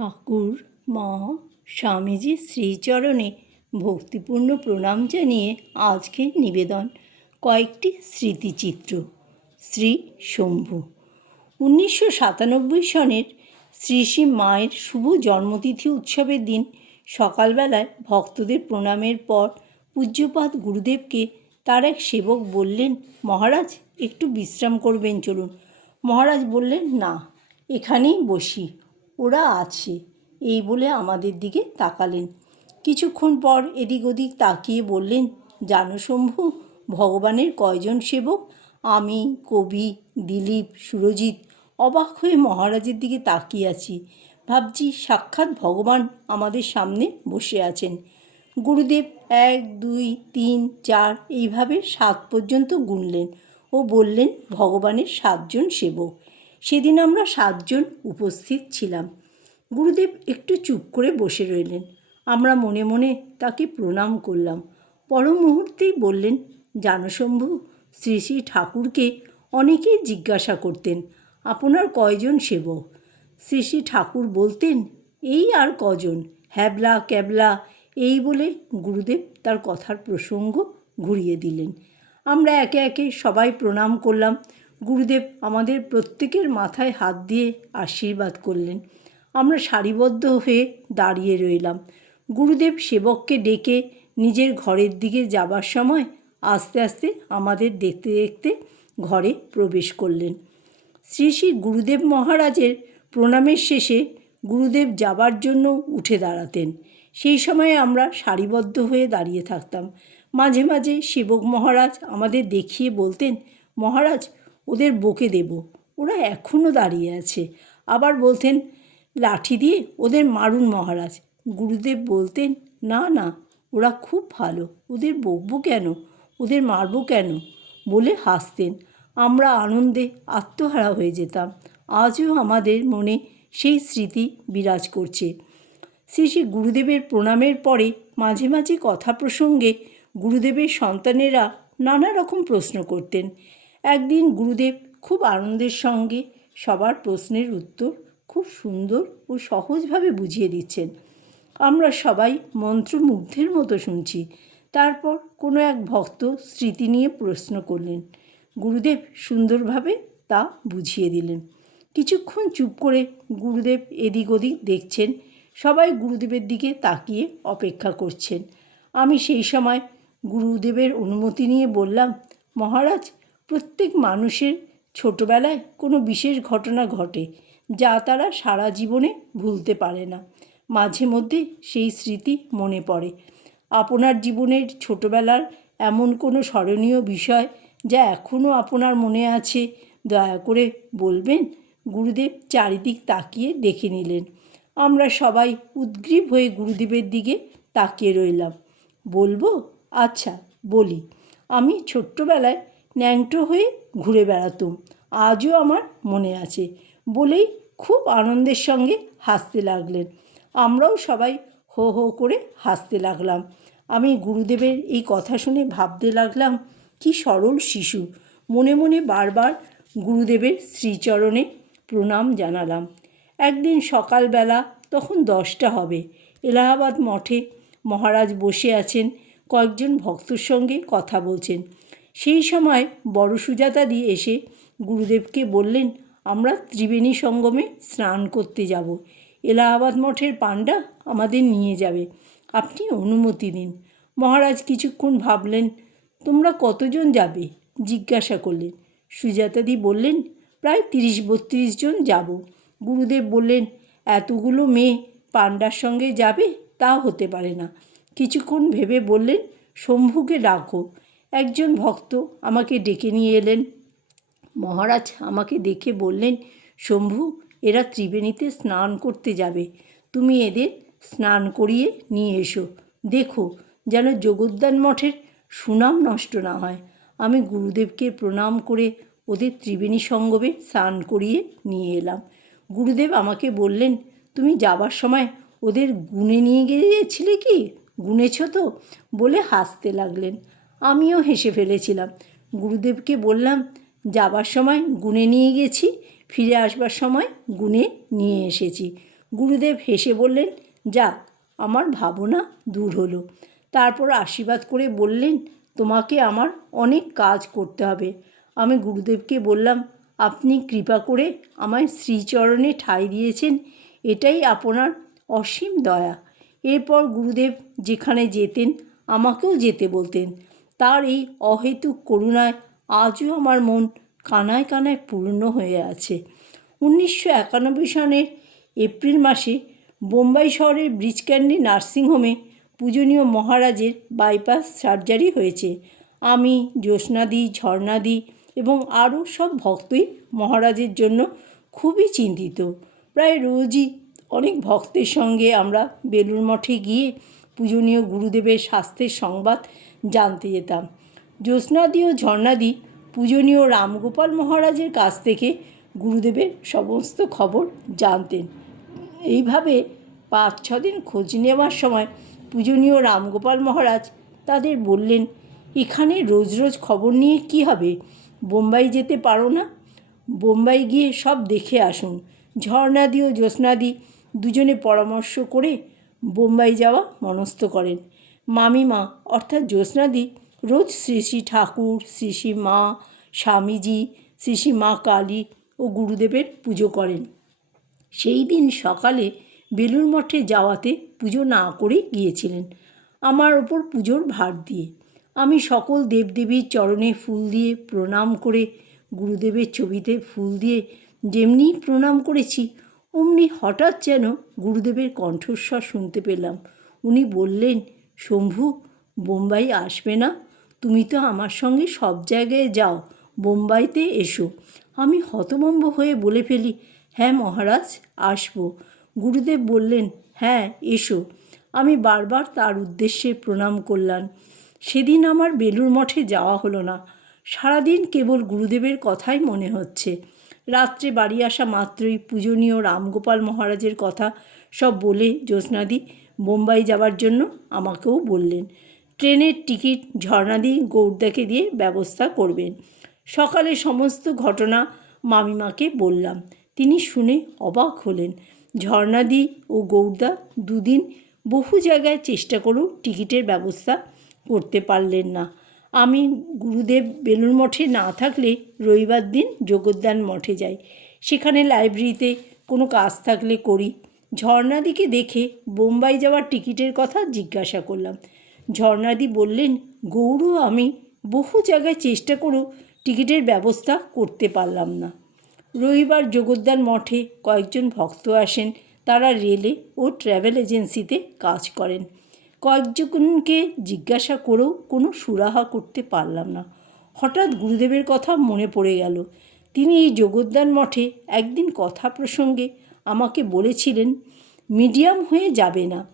ঠাকুর, মা স্বামীজির শ্রীচরণে ভক্তিপূর্ণ প্রণাম জানিয়ে আজকের নিবেদন। কয়েকটি স্মৃতিচিত্র। শ্রী শম্ভু। উনিশশো সাতানব্বই সনের শ্রী শ্রী মায়ের শুভ জন্মতিথি উৎসবের দিন সকালবেলায় ভক্তদের প্রণামের পর পূজ্যপাদ গুরুদেবকে তার এক সেবক বললেন, মহারাজ, একটু বিশ্রাম করবেন, চলুন। মহারাজ বললেন, না, এখানেই বসি। ওরা আছে। এই বলে আমাদের দিকে তাকালেন। কিছুক্ষণ পর এদিক ওদিক তাকিয়ে বললেন, জানো শম্ভু, ভগবানের কয়জন সেবক? আমি, কবি, দিলীপ, সুরজিৎ অবাক হয়ে মহারাজের দিকে তাকিয়ে আছি। ভাবছি সাক্ষাৎ ভগবান আমাদের সামনে বসে আছেন। গুরুদেব এক, দুই, তিন, চার এইভাবে সাত পর্যন্ত গুনলেন ও বললেন, ভগবানের সাতজন সেবক। সেদিন আমরা সাতজন উপস্থিত ছিলাম। গুরুদেব একটু চুপ করে বসে রইলেন। আমরা মনে মনে তাকে প্রণাম করলাম। পর মুহূর্তেই বললেন জানশম্ভু শ্রী শ্রী ঠাকুরকে অনেকেই জিজ্ঞাসা করতেন, আপনার কয়জন সেবক? শ্রী শ্রী ঠাকুর বলতেন, এই আর কজন, হ্যাবলা, ক্যাবলা, এই বলে গুরুদেব তার কথার প্রসঙ্গ ঘুরিয়ে দিলেন। আমরা একে একে সবাই প্রণাম করলাম গুরুদেব আমাদের প্রত্যেকের মাথায় হাত দিয়ে আশীর্বাদ করলেন। আমরা সারিবদ্ধ হয়ে দাঁড়িয়ে রইলাম। গুরুদেব সেবককে ডেকে নিজের ঘরের দিকে যাবার সময় আস্তে আস্তে আমাদের দেখতে দেখতে ঘরে প্রবেশ করলেন। শ্রী শ্রী গুরুদেব মহারাজের প্রণামের শেষে গুরুদেব যাবার জন্য উঠে দাঁড়াতেন। সেই সময়ে আমরা সারিবদ্ধ হয়ে দাঁড়িয়ে থাকতাম। মাঝে মাঝে সেবক মহারাজ আমাদের দেখিয়ে বলতেন, মহারাজ ওদের বকে দেব। ওরা এখনও দাঁড়িয়ে আছে। আবার বলতেন, লাঠি দিয়ে ওদের মারুন মহারাজ। গুরুদেব বলতেন, না না, ওরা খুব ভালো। ওদের বকবো কেন? ওদের মারবো কেন? বলে হাসতেন। আমরা আনন্দে আত্মহারা হয়ে যেতাম। আজও আমাদের মনে সেই স্মৃতি বিরাজ করছে। শ্রী শ্রী গুরুদেবের প্রণামের পরে মাঝে মাঝে কথা প্রসঙ্গে গুরুদেবের সন্তানেরা নানা রকম প্রশ্ন করতেন। একদিন গুরুদেব খুব আনন্দের সঙ্গে সবার প্রশ্নের উত্তর খুব সুন্দর ও সহজভাবে বুঝিয়ে দিচ্ছেন। আমরা সবাই মন্ত্রমুগ্ধের মতো শুনছি। তারপর কোনো এক ভক্ত স্মৃতি নিয়ে প্রশ্ন করলেন। গুরুদেব সুন্দরভাবে তা বুঝিয়ে দিলেন। কিছুক্ষণ চুপ করে গুরুদেব এদিক ওদিক দেখছেন। সবাই গুরুদেবের দিকে তাকিয়ে অপেক্ষা করছেন। আমি সেই সময় গুরুদেবের অনুমতি নিয়ে বললাম, মহারাজ প্রত্যেক মানুষের ছোটোবেলায় কোনো বিশেষ ঘটনা ঘটে যা তারা সারা জীবনে ভুলতে পারে না। মাঝে মধ্যে সেই স্মৃতি মনে পড়ে। আপনার জীবনের ছোটোবেলার এমন কোনো স্মরণীয় বিষয় যা এখনও আপনার মনে আছে, দয়া করে বলবেন? গুরুদেব চারিদিক তাকিয়ে দেখে নিলেন। আমরা সবাই উদ্গ্রীব হয়ে গুরুদেবের দিকে তাকিয়ে রইলাম। বলব আচ্ছা বলি, আমি ছোট্টবেলায় ন্যাংটো হয়ে ঘুরে বেড়াতুম। আজও আমার মনে আছে বলেই খুব আনন্দের সঙ্গে হাসতে লাগলেন। আমরাও সবাই হো হো করে হাসতে লাগলাম। আমি গুরুদেবের এই কথা শুনে ভাবতে লাগলাম, কি সরল শিশু। মনে মনে বারবার গুরুদেবের শ্রীচরণে প্রণাম জানালাম। একদিন সকালবেলা তখন দশটা হবে। এলাহাবাদ মঠে মহারাজ বসে আছেন, কয়েকজন ভক্তর সঙ্গে কথা বলছেন। সেই সময় বড় সুজাতাদি এসে গুরুদেবকে বললেন, আমরা ত্রিবেণী সঙ্গমে স্নান করতে যাব। এলাহাবাদ মঠের পাণ্ডা আমাদের নিয়ে যাবে। আপনি অনুমতি দিন। মহারাজ কিছুক্ষণ ভাবলেন, তোমরা কতজন যাবে? জিজ্ঞাসা করলেন। সুজাতাদি বললেন, প্রায় তিরিশ বত্রিশ জন যাব। গুরুদেব বললেন, এতগুলো মেয়ে পাণ্ডার সঙ্গে যাবে তা হতে পারে না। কিছুক্ষণ ভেবে বললেন, শম্ভুকে ডাকো। একজন ভক্ত আমাকে ডেকে নিয়ে এলেন। মহারাজ আমাকে দেখে বললেন, শম্ভু, এরা ত্রিবেণীতে স্নান করতে যাবে। তুমি এদের স্নান করিয়ে নিয়ে এসো। দেখো যেন জগদ্দান মঠের সুনাম নষ্ট না হয়। আমি গুরুদেবকে প্রণাম করে ওদের ত্রিবেণী সঙ্গমে স্নান করিয়ে নিয়ে এলাম। গুরুদেব আমাকে বললেন, তুমি যাবার সময় ওদের গুনে নিয়ে গিয়েছিলে কি? গুনেছ তো? বলে হাসতে লাগলেন। আমিও হেসে ফেলেছিলাম। গুরুদেবকে বললাম, যাবার সময় গুনে নিয়ে গেছি, ফিরে আসবার সময় গুনে নিয়ে এসেছি। গুরুদেব হেসে বললেন, যা, আমার ভাবনা দূর হলো। তারপর আশীর্বাদ করে বললেন, তোমাকে আমার অনেক কাজ করতে হবে। আমি গুরুদেবকে বললাম, আপনি কৃপা করে আমায় শ্রীচরণে ঠাঁই দিয়েছেন, এটাই আপনার অসীম দয়া। এরপর গুরুদেব যেখানে যেতেন, আমাকেও যেতে বলতেন। তার এই অহেতুক করুণায় আজও আমার মন কানায় কানায় পূর্ণ হয়ে আছে। উনিশশো একানব্বই সনের এপ্রিল মাসে বোম্বাই শহরের ব্রিজ ক্যান্ডি নার্সিংহোমে পূজনীয় মহারাজের বাইপাস সার্জারি হয়েছে। আমি, জ্যোৎস্নাদি, ঝর্ণাদি এবং আরও সব ভক্তই মহারাজের জন্য খুবই চিন্তিত। প্রায় রোজই অনেক ভক্তের সঙ্গে আমরা বেলুর মঠে গিয়ে পূজনীয় গুরুদেবের স্বাস্থ্যের সংবাদ জানতে যেতাম। জ্যোৎস্নাদি ও ঝর্ণাদি পূজনীয় রামগোপাল মহারাজের কাছ থেকে গুরুদেবের সমস্ত খবর জানতেন। এইভাবে পাঁচ, ছ দিন খোঁজ নেওয়ার সময় পূজনীয় রামগোপাল মহারাজ তাদের বললেন, এখানে রোজ রোজ খবর নিয়ে কি হবে? বোম্বাই যেতে পারো না? বোম্বাই গিয়ে সব দেখে আসুন। ঝর্ণাদি ও জ্যোৎস্নাদি দুজনে পরামর্শ করে বোম্বাই যাওয়া মনস্থ করেন। মামিমা, অর্থাৎ জ্যোৎস্নাদি, রোজ শ্রী শ্রী ঠাকুর, শ্রী শ্রী মা, স্বামীজি, শ্রী শ্রী মা কালী ও গুরুদেবের পুজো করেন। সেই দিন সকালে বেলুর মঠে যাওয়াতে পুজো না করে গিয়েছিলেন। আমার ওপর পুজোর ভার দিয়ে। আমি সকল দেবদেবীর চরণে ফুল দিয়ে প্রণাম করে, গুরুদেবের ছবিতে ফুল দিয়ে যেমনি প্রণাম করেছি অমনি হঠাৎ যেন গুরুদেবের কণ্ঠস্বর শুনতে পেলাম। উনি বললেন, শম্ভু, বোম্বাই আসবে না? তুমি তো আমার সঙ্গে সব জায়গায় যাও, বোম্বাইতে এসো। আমি হতভম্ব হয়ে বলে ফেলি হ্যাঁ মহারাজ, আসব। গুরুদেব বললেন হ্যাঁ এসো। আমি বারবার তার উদ্দেশ্যে প্রণাম করলাম। সেদিন আমার বেলুর মঠে যাওয়া হলো না। সারাদিন কেবল গুরুদেবের কথাই মনে হচ্ছে। রাত্রে বাড়ি আসা মাত্রই পূজনীয় রামগোপাল মহারাজের কথা সব বলে জ্যোৎস্নাদি বোম্বাই যাওয়ার জন্য আমাকেও বললেন। ট্রেনের টিকিট ঝর্ণাদি গৌরদাকে দিয়ে ব্যবস্থা করবেন। সকালে সমস্ত ঘটনা মামিমাকে বললাম। তিনি শুনে অবাক হলেন। ঝর্ণাদি ও গৌরদা দুদিন বহু জায়গায় চেষ্টা করেও টিকিটের ব্যবস্থা করতে পারলেন না। আমি গুরুদেব বেলুর মঠে না থাকলে রবিবার দিন যোগদান মঠে যাই। সেখানে লাইব্রেরিতে কোনো কাজ থাকলে করি। ঝর্ণাদিকে দেখে বোম্বাই যাওয়ার টিকিটের কথা জিজ্ঞাসা করলাম। ঝর্ণাদি বললেন, গৌর, আমি বহু জায়গায় চেষ্টা করেও টিকিটের ব্যবস্থা করতে পারলাম না। রবিবার যোগদান মঠে কয়েকজন ভক্ত আসেন। তারা রেলে ও ট্র্যাভেল এজেন্সিতে কাজ করেন। কয়েকজনকে জিজ্ঞাসা করেও কোনো সুরাহা করতে পারলাম না। হঠাৎ গুরুদেবের কথা মনে পড়ে গেল। তিনি এই যোগদান মঠে একদিন কথা প্রসঙ্গে আমাকে বলেছিলেন, মিডিয়াম হয়ে যাবে না।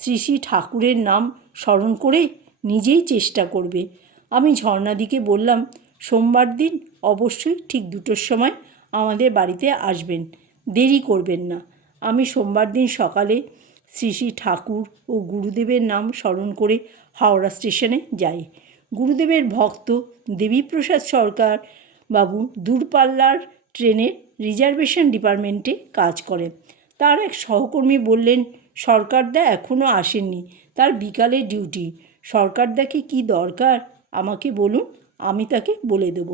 শ্রী শ্রী ঠাকুরের নাম স্মরণ করে নিজেই চেষ্টা করবে। আমি ঝর্ণাদিকে বললাম, সোমবার দিন অবশ্যই ঠিক দুটোর সময় আমাদের বাড়িতে আসবেন। দেরি করবেন না। আমি সোমবার দিন সকালে শ্রী শ্রী ঠাকুর ও গুরুদেবের নাম স্মরণ করে হাওড়া স্টেশনে যাই। গুরুদেবের ভক্ত দেবীপ্রসাদ সরকার বাবু দূরপাল্লার ট্রেনের রিজার্ভেশন ডিপার্টমেন্টে কাজ করেন। তার এক সহকর্মী বললেন সরকারদা এখনও আসেননি, তার বিকালে ডিউটি। সরকারদাকে কি দরকার? আমাকে বলুন, আমি তাকে বলে দেব।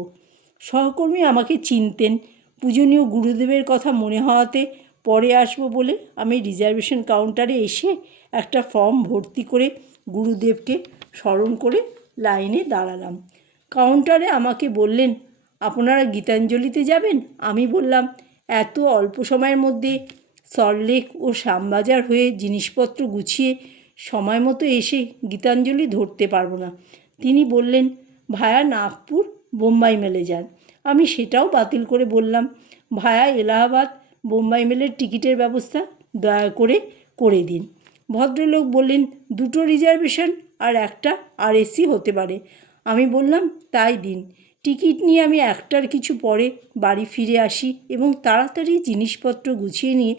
সহকর্মী আমাকে চিনতেন। পূজনীয় গুরুদেবের কথা মনে হওয়াতে পরে আসব বলে আমি রিজার্ভেশন কাউন্টারে এসে একটা ফর্ম ভর্তি করে গুরুদেবকে স্মরণ করে লাইনে দাঁড়ালাম। কাউন্টারে আমাকে বললেন, আপনারা গীতাঞ্জলিতে যাবেন? আমি বললাম, এত অল্প সময়ের মধ্যে সল্টলেক ও শ্যামবাজার হয়ে জিনিসপত্র গুছিয়ে সময় মতো এসে গীতাঞ্জলি ধরতে পারব না। তিনি বললেন, ভায়া নাগপুর বোম্বাই মেলে যান। আমি সেটাও বাতিল করে বললাম, ভায়া এলাহাবাদ বোম্বাই মেলের টিকিটের ব্যবস্থা দয়া করে করে দিন। ভদ্রলোক বললেন, দুটো রিজার্ভেশন আর একটা আর এসি হতে পারে। আমি বললাম, তাই দিন। টিকিট নিয়ে আমি একটার কিছু পরে বাড়ি ফিরে আসি এবং তাড়াতাড়ি জিনিসপত্র গুছিয়ে নিয়ে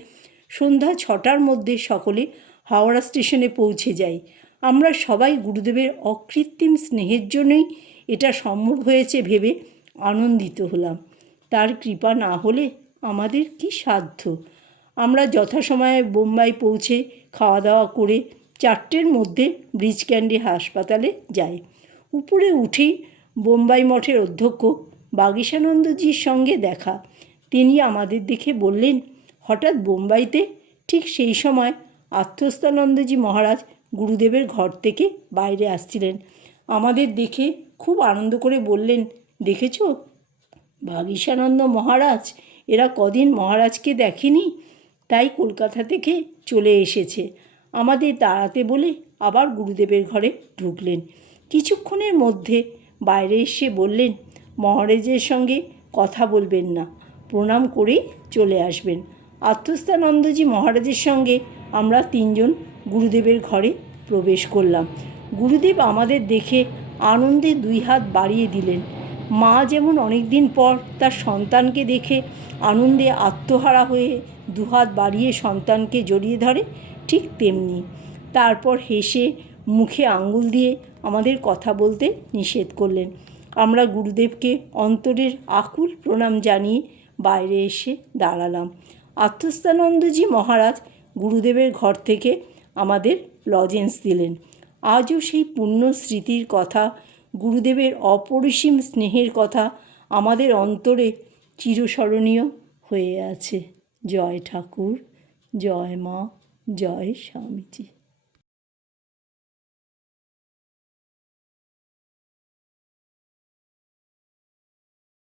সন্ধ্যা ছটার মধ্যে সকলে হাওড়া স্টেশনে পৌঁছে যাই। আমরা সবাই গুরুদেবের অকৃত্রিম স্নেহের জন্যই এটা সম্ভব হয়েছে ভেবে আনন্দিত হলাম। তার কৃপা না হলে আমাদের কি সাধ্য? আমরা যথাসময়ে বোম্বাই পৌঁছে খাওয়া দাওয়া করে চারটের মধ্যে ব্রিজ ক্যান্ডি হাসপাতালে যাই। উপরে উঠেই বোম্বাই মঠের অধ্যক্ষ বাগীশানন্দজির সঙ্গে দেখা। তিনি আমাদের দেখে বললেন, হঠাৎ বোম্বাইতে ঠিক সেই সময় আত্মস্থানন্দজি মহারাজ গুরুদেবের ঘর থেকে বাইরে আসছিলেন। আমাদের দেখে খুব আনন্দ করে বললেন, দেখেছ? বাগীশানন্দ মহারাজ এরা কদিন মহারাজকে দেখেনি, তাই কলকাতা থেকে চলে এসেছে। আমাদের দাঁড়াতে বলে আবার গুরুদেবের ঘরে ঢুকলেন। কিছুক্ষণের মধ্যে বাইরে এসে বললেন, মহারাজের সঙ্গে কথা বলবেন না, প্রণাম করেই চলে আসবেন। আত্মস্থানন্দজি মহারাজের সঙ্গে আমরা তিনজন গুরুদেবের ঘরে প্রবেশ করলাম। গুরুদেব আমাদের দেখে আনন্দে দুই হাত বাড়িয়ে দিলেন। মা যেমন অনেক দিন পর তার সন্তানকে দেখে আনন্দে আত্মহারা হয়ে দুহাত বাড়িয়ে সন্তানকে জড়িয়ে ধরে, ঠিক তেমনি। তারপর হেসে মুখে আঙ্গুল দিয়ে আমাদের কথা বলতে নিষেধ করলেন। আমরা গুরুদেবকে অন্তরের আকুল প্রণাম জানিয়ে বাইরে এসে দাঁড়ালাম। আত্মস্থানন্দজি মহারাজ গুরুদেবের ঘর থেকে আমাদের লজেন্স দিলেন। আজও সেই পুণ্য স্মৃতির কথা গুরুদেবের অপরিসীম স্নেহের কথা আমাদের অন্তরে চিরস্মরণীয় হয়ে আছে। জয় ঠাকুর, জয় মা, জয় স্বামীজি।